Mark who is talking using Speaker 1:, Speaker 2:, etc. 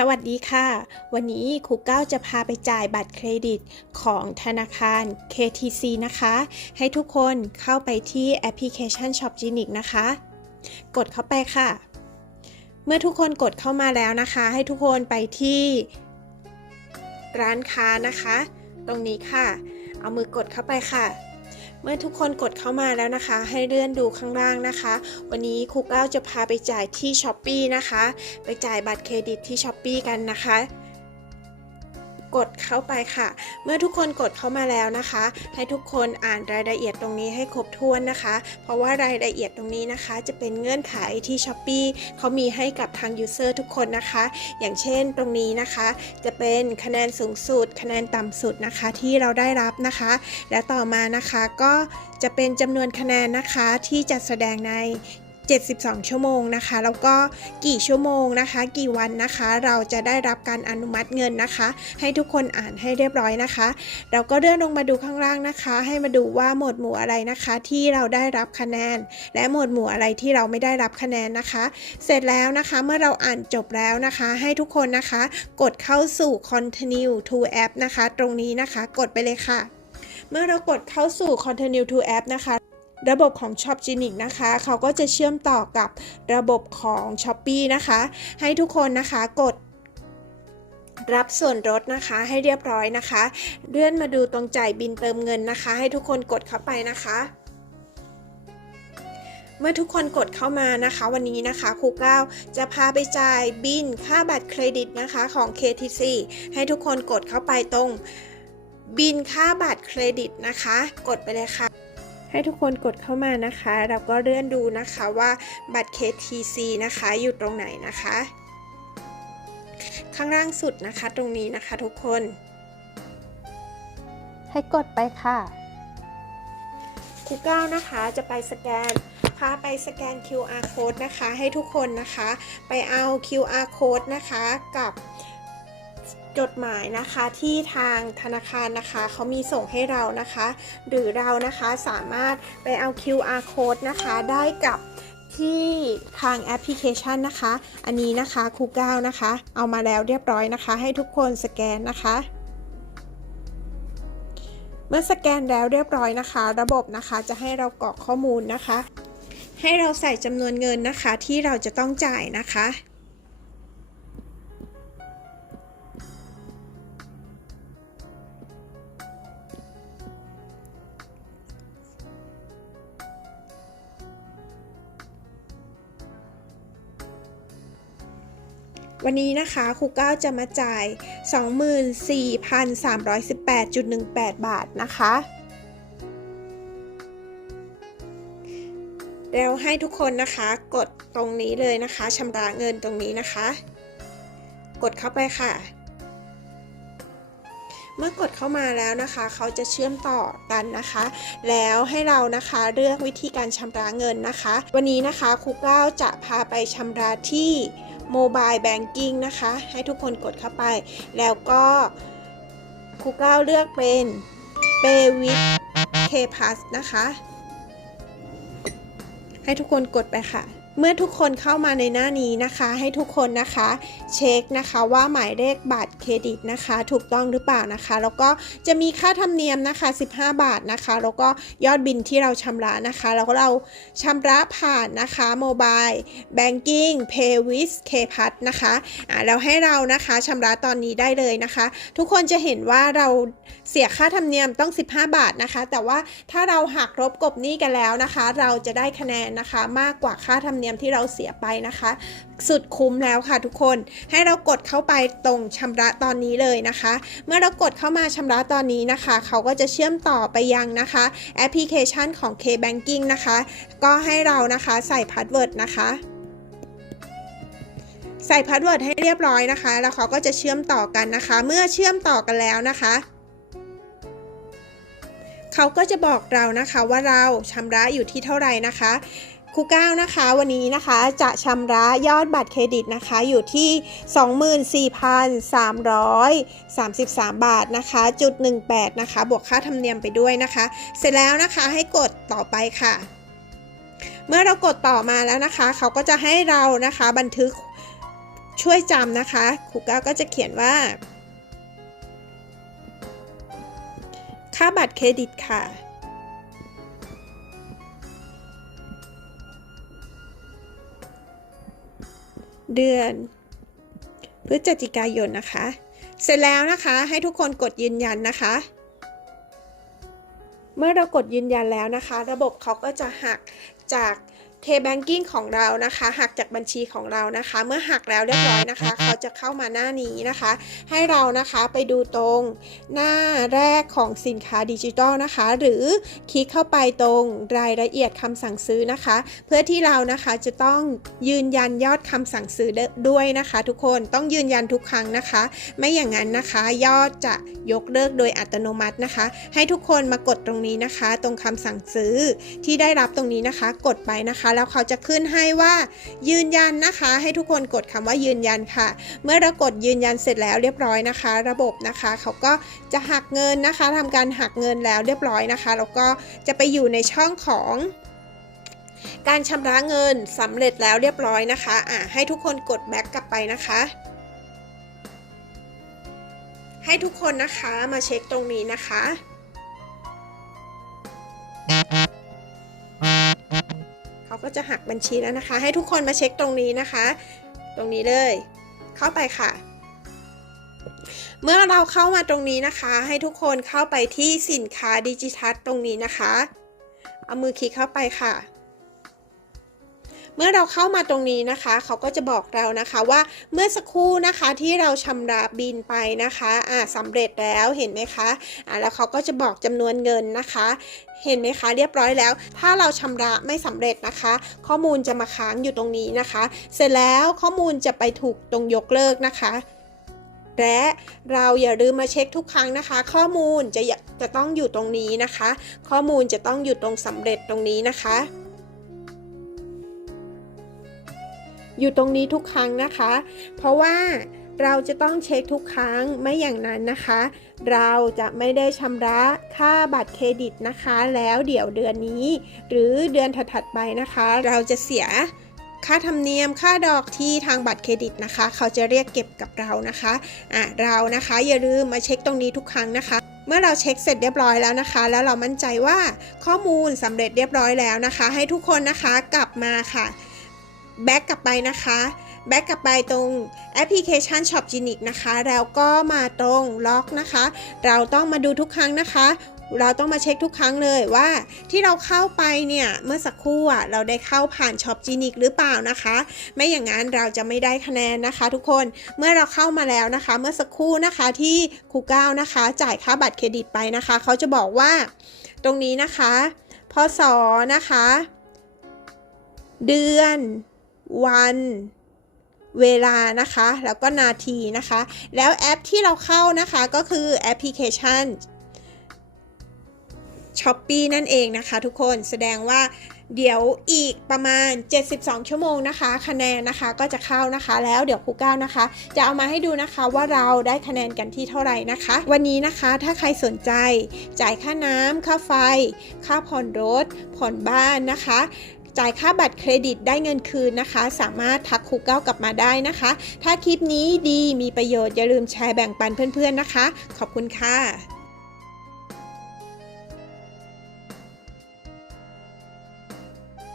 Speaker 1: สวัสดีค่ะ วันนี้ครูเก้าจะพาไปจ่ายบัตรเครดิตของธนาคาร KTC นะคะ ให้ทุกคนเข้าไปที่แอปพลิเคชัน Shop g e n i c นะคะ กดเข้าไปค่ะ เมื่อทุกคนกดเข้ามาแล้วนะคะ ให้ทุกคนไปที่ร้านค้านะคะ ตรงนี้ค่ะ เอามือกดเข้าไปค่ะ เมื่อทุกคนกดเข้ามาแล้วนะคะ ให้เลื่อนดูข้างล่างนะคะ วันนี้ครูเก้าจะพาไปจ่ายที่ช้อปปีนะคะ ไปจ่ายบัตรเครดิตที่ช้อปปีกันนะคะ กดเข้าไปค่ะ เมื่อทุกคนกดเข้ามาแล้วนะคะ ให้ทุกคนอ่านรายละเอียดตรงนี้ให้ครบถ้วนนะคะ เพราะว่ารายละเอียดตรงนี้นะคะ จะเป็นเงื่อนไขที่ s h อ p e e เขามีให้กับทาง User ทุกคนนะคะ อย่างเช่นตรงนี้นะคะ จะเป็นคะแนนสูงสุด คะแนนต่ำสุดนะคะ ที่เราได้รับนะคะ และต่อมานะคะก็จะเป็นจำนวนคะแนนนะคะที่จะแสดงใน 72 ชั่วโมงนะคะ แล้วก็กี่ชั่วโมงนะคะ กี่วันนะคะ เราจะได้รับการอนุมัติเงินนะคะ ให้ทุกคนอ่านให้เรียบร้อยนะคะ เราก็เลื่อนลงมาดูข้างล่างนะคะ ให้มาดูว่าหมวดหมู่อะไรนะคะ ที่เราได้รับคะแนน และหมวดหมู่อะไรที่เราไม่ได้รับคะแนนนะคะ เสร็จแล้วนะคะเมื่อเราอ่านจบแล้วนะคะ ให้ทุกคนนะคะ กดเข้าสู่ continue to app นะคะ ตรงนี้นะคะ กดไปเลยค่ะ เมื่อเรากดเข้าสู่ continue to app นะคะ ระบบของ Shop g e n i c นะคะ เขาก็จะเชื่อมต่อกับระบบของ s h o p e e นะคะ ให้ทุกคนนะคะกดรับส่วนลดนะคะให้เรียบร้อยนะคะ เลื่อนมาดูตรงจ่ายบินเติมเงินนะคะ ให้ทุกคนกดเข้าไปนะคะ เมื่อทุกคนกดเข้ามานะคะ วันนี้นะคะครูก้าวจะพาไปจ่ายบินค่าบัตรเครดิตนะคะของ KTC ให้ทุกคนกดเข้าไปตรงบินค่าบัตรเครดิตนะคะ กดไปเลยค่ะ ให้ทุกคนกดเข้ามานะคะเราก็เลื่อนดูนะคะว่าบัตร KTC นะคะอยู่ตรงไหนนะคะ ข้างล่างสุดนะคะตรงนี้นะคะทุกคน ให้กดไปค่ะครูก้าวนะคะจะไปสแกนพาไปสแกน QR code นะคะ ให้ทุกคนนะคะ ไปเอา QR code นะคะกับ จดหมายนะคะที่ทางธนาคารนะคะเขามีส่งให้เรานะคะ หรือเรานะคะสามารถไปเอา QR code นะคะได้กับที่ทางแอปพลิเคชันนะคะ อันนี้นะคะครูก้าวนะคะ เอามาแล้วเรียบร้อยนะคะ ให้ทุกคนสแกนนะคะ เมื่อสแกนแล้วเรียบร้อยนะคะ ระบบนะคะจะให้เรากรอกข้อมูลนะคะ ให้เราใส่จำนวนเงินนะคะที่เราจะต้องจ่ายนะคะ วันนี้นะคะครูก้าวจะมาจ่าย 24,318.18 บาทนะคะแล้วให้ทุกคนนะคะกดตรงนี้เลยนะคะชำระเงินตรงนี้นะคะ กดเข้าไปค่ะ เมื่อกดเข้ามาแล้วนะคะ เขาจะเชื่อมต่อกันนะคะ แล้วให้เรานะคะเลือกวิธีการชำระเงินนะคะ วันนี้นะคะครูก้าวจะพาไปชำระที่ โมบายแบงกิ้งนะคะ ให้ทุกคนกดเข้าไป แล้วก็ครูก้าวเลือกเป็น Pay with K Plus นะคะ ให้ทุกคนกดไปค่ะ เมื่อทุกคนเข้ามาในหน้านี้นะคะ ให้ทุกคนนะคะ เช็คนะคะว่าหมายเลขบัตรเครดิตนะคะ ถูกต้องหรือเปล่านะคะ แล้วก็จะมีค่าธรรมเนียมนะคะ 15 บาทนะคะ แล้วก็ยอดบินที่เราชำระนะคะ แล้วก็เราชำระผ่านนะคะโมบายแบงกิ้งเพย์วิสเคพัทนะคะอ่าแล้วให้เรานะคะชำระตอนนี้ได้เลยนะคะ ทุกคนจะเห็นว่าเราเสียค่าธรรมเนียมต้อง 15 บาทนะคะ แต่ว่าถ้าเราหักลบกบหนี้กันแล้วนะคะ เราจะได้คะแนนนะคะมากกว่าค่าธรรมเนียมที่เราเสียไปนะคะ สุดคุ้มแล้วค่ะทุกคนให้เรากดเข้าไปตรงชำระตอนนี้เลยนะคะ เมื่อเรากดเข้ามาชำระตอนนี้นะคะ เขาก็จะเชื่อมต่อไปยังนะคะแอปพลิเคชันของ K-Banking นะคะ ก็ให้เรานะคะใส่พาสเวิร์ดนะคะใส่พาสเวิร์ดให้เรียบร้อยนะคะ แล้วเขาก็จะเชื่อมต่อกันนะคะ เมื่อเชื่อมต่อกันแล้วนะคะ เขาก็จะบอกเรานะคะว่าเราชำระอยู่ที่เท่าไหร่นะคะ ครูก้าวนะคะวันนี้นะคะจะชำระยอดบัตรเครดิตนะคะอยู่ที่ 24,333 บาทนะคะจุด18นะคะบวกค่าธรรมเนียมไปด้วยนะคะ เสร็จแล้วนะคะให้กดต่อไปค่ะ เมื่อเรากดต่อมาแล้วนะคะ เขาก็จะให้เรานะคะบันทึกช่วยจำนะคะครูก้าวก็จะเขียนว่า ค่าบัตรเครดิตค่ะ เดือน พฤศจิกายนนะคะ เสร็จแล้วนะคะให้ทุกคนกดยืนยันนะคะ เมื่อเรากดยืนยันแล้วนะคะ ระบบเขาก็จะหักจาก K-Banking ของเรานะคะ หักจากบัญชีของเรานะคะ เมื่อหักแล้วเรียบร้อยนะคะ เขาจะเข้ามาหน้านี้นะคะ ให้เรานะคะไปดูตรงหน้าแรกของสินค้าดิจิทัลนะคะ หรือคลิกเข้าไปตรงรายละเอียดคำสั่งซื้อนะคะ เพื่อที่เรานะคะจะต้องยืนยันยอดคำสั่งซื้อด้วยนะคะ ทุกคนต้องยืนยันทุกครั้งนะคะ ไม่อย่างนั้นนะคะยอดจะยกเลิกโดยอัตโนมัตินะคะ ให้ทุกคนมากดตรงนี้นะคะ ตรงคำสั่งซื้อที่ได้รับตรงนี้นะคะ กดไปนะคะแล้วเขาจะขึ้นให้ว่ายืนยันนะคะ ให้ทุกคนกดคำว่ายืนยันค่ะ เมื่อเรากดยืนยันเสร็จแล้วเรียบร้อยนะคะ ระบบนะคะ เขาก็จะหักเงินนะคะทำการหักเงินแล้วเรียบร้อยนะคะแล้วก็จะไปอยู่ในช่องของการชำระเงินสำเร็จแล้วเรียบร้อยนะคะอะให้ทุกคนกดแบ็กกลับไปนะคะ ให้ทุกคนนะคะมาเช็คตรงนี้นะคะ ก็จะหักบัญชีแล้วนะคะ ให้ทุกคนมาเช็คตรงนี้นะคะ ตรงนี้เลย เข้าไปค่ะ เมื่อเราเข้ามาตรงนี้นะคะ ให้ทุกคนเข้าไปที่สินค้าดิจิทัลตรงนี้นะคะ เอามือคลิกเข้าไปค่ะ เมื่อเราเข้ามาตรงนี้นะคะ เขาก็จะบอกเรานะคะว่าเมื่อสักครู่นะคะที่เราชำระบินไปนะคะอ่าสำเร็จแล้วเห็นไหมคะอ่าแล้วเขาก็จะบอกจำนวนเงินนะคะ เห็นไหมคะ เรียบร้อยแล้ว ถ้าเราชำระไม่สำเร็จนะคะ ข้อมูลจะมาค้างอยู่ตรงนี้นะคะ เสร็จแล้วข้อมูลจะไปถูกตรงยกเลิกนะคะและเราอย่าลืมมาเช็คทุกครั้งนะคะ ข้อมูลจะจะต้องอยู่ตรงนี้นะคะ ข้อมูลจะต้องอยู่ตรงสำเร็จตรงนี้นะคะ อยู่ตรงนี้ทุกครั้งนะคะ เพราะว่าเราจะต้องเช็คทุกครั้งไม่อย่างนั้นนะคะ เราจะไม่ได้ชำระค่าบัตรเครดิตนะคะ แล้วเดี๋ยวเดือนนี้ หรือเดือนถัดๆไปนะคะ เราจะเสียค่าธรรมเนียมค่าดอกที่ทางบัตรเครดิตนะคะ เขาจะเรียกเก็บกับเรานะคะอะเรานะคะอย่าลืมมาเช็คตรงนี้ทุกครั้งนะคะ เมื่อเราเช็คเสร็จเรียบร้อยแล้วนะคะ แล้วเรามั่นใจว่าข้อมูลสำเร็จเรียบร้อยแล้วนะคะ ให้ทุกคนนะคะกลับมาค่ะ แบ็กกลับไปนะคะแบ็กกลับไปตรงแอปพลิเคชัน Shop g e n i c นะคะ แล้วก็มาตรงล็อกนะคะ เราต้องมาดูทุกครั้งนะคะ เราต้องมาเช็คทุกครั้งเลยว่าที่เราเข้าไปเนี่ยเมื่อสักครู่อะเราได้เข้าผ่าน Shop g e n i c หรือเปล่านะคะ ไม่อย่างนั้นเราจะไม่ได้คะแนนนะคะ ทุกคนเมื่อเราเข้ามาแล้วนะคะ เมื่อสักครู่นะคะที่ครูก้าวนะคะ จ่ายค่าบัตรเครดิตไปนะคะ เขาจะบอกว่าตรงนี้นะคะพศนะคะ เดือน วัน เวลานะคะ แล้วก็นาทีนะคะ แล้วแอปที่เราเข้านะคะก็คือแอปพลิเคชัน s h อ p e e นั่นเองนะคะทุกคนแสดงว่าเดี๋ยวอีกประมาณ 72 ชั่วโมงนะคะ คะแนนนะคะก็จะเข้านะคะ แล้วเดี๋ยวครูก้าวนะคะ จะเอามาให้ดูนะคะว่าเราได้คะแนนกันที่เท่าไหร่นะคะ วันนี้นะคะถ้าใครสนใจจ่ายค่าน้ำค่าไฟ ค่าผ่อนรถ ผ่อนบ้านนะคะ จ่ายค่าบัตรเครดิตได้เงินคืนนะคะ สามารถทักครูเก้ากลับมาได้นะคะ ถ้าคลิปนี้ดีมีประโยชน์อย่าลืมแชร์แบ่งปันเพื่อนๆนะคะ ขอบคุณค่ะ